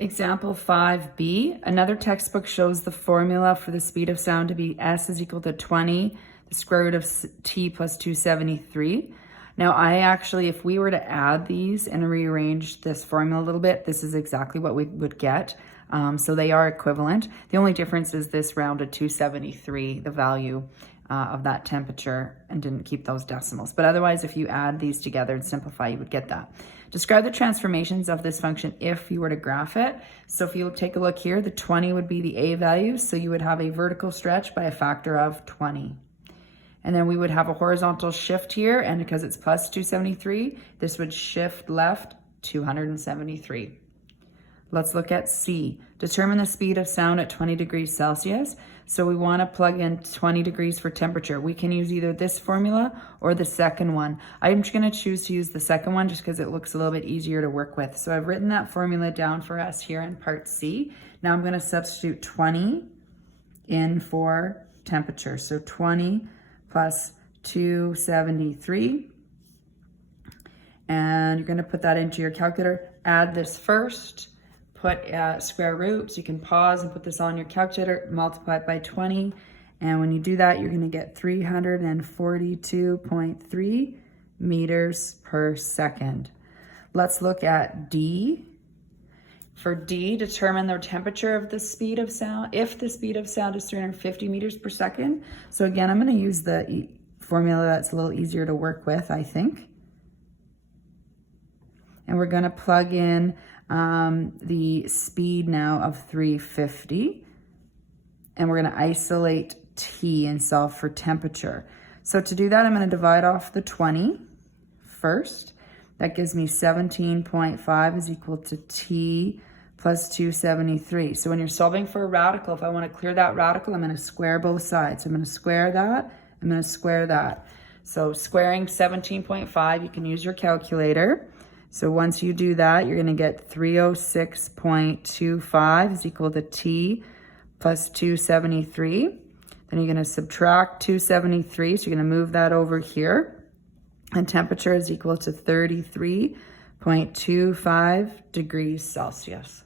Example 5b, another textbook shows the formula for the speed of sound to be s is equal to 20, the square root of t plus 273. Now I actually, if we were to add these and rearrange this formula a little bit, this is exactly what we would get. So they are equivalent. The only difference is this rounded 273, the value of that temperature, and didn't keep those decimals. But otherwise, if you add these together and simplify, you would get that. Describe the transformations of this function if you were to graph it. So if you take a look here, the 20 would be the a value. So you would have a vertical stretch by a factor of 20. And then we would have a horizontal shift here, and because it's plus 273, this would shift left 273. Let's look at C. Determine the speed of sound at 20 degrees Celsius. So we want to plug in 20 degrees for temperature. We can use either this formula or the second one. I'm just going to choose to use the second one just because it looks a little bit easier to work with. So I've written that formula down for us here in part C. Now I'm going to substitute 20 in for temperature. So 20 plus 273. And you're going to put that into your calculator. Add this first. Put square root, so you can pause and put this on your calculator, multiply it by 20. And when you do that, you're going to get 342.3 meters per second. Let's look at D. For D, determine the temperature of the speed of sound, if the speed of sound is 350 meters per second. So again, I'm going to use the formula that's a little easier to work with, I think. And we're going to plug in the speed now of 350. And we're going to isolate T and solve for temperature. So to do that, I'm going to divide off the 20 first. That gives me 17.5 is equal to T plus 273. So when you're solving for a radical, if I want to clear that radical, I'm going to square both sides. So I'm going to square that. I'm going to square that. So squaring 17.5, you can use your calculator. So once you do that, you're going to get 306.25 is equal to T plus 273. Then you're going to subtract 273, so you're going to move that over here. And temperature is equal to 33.25 degrees Celsius.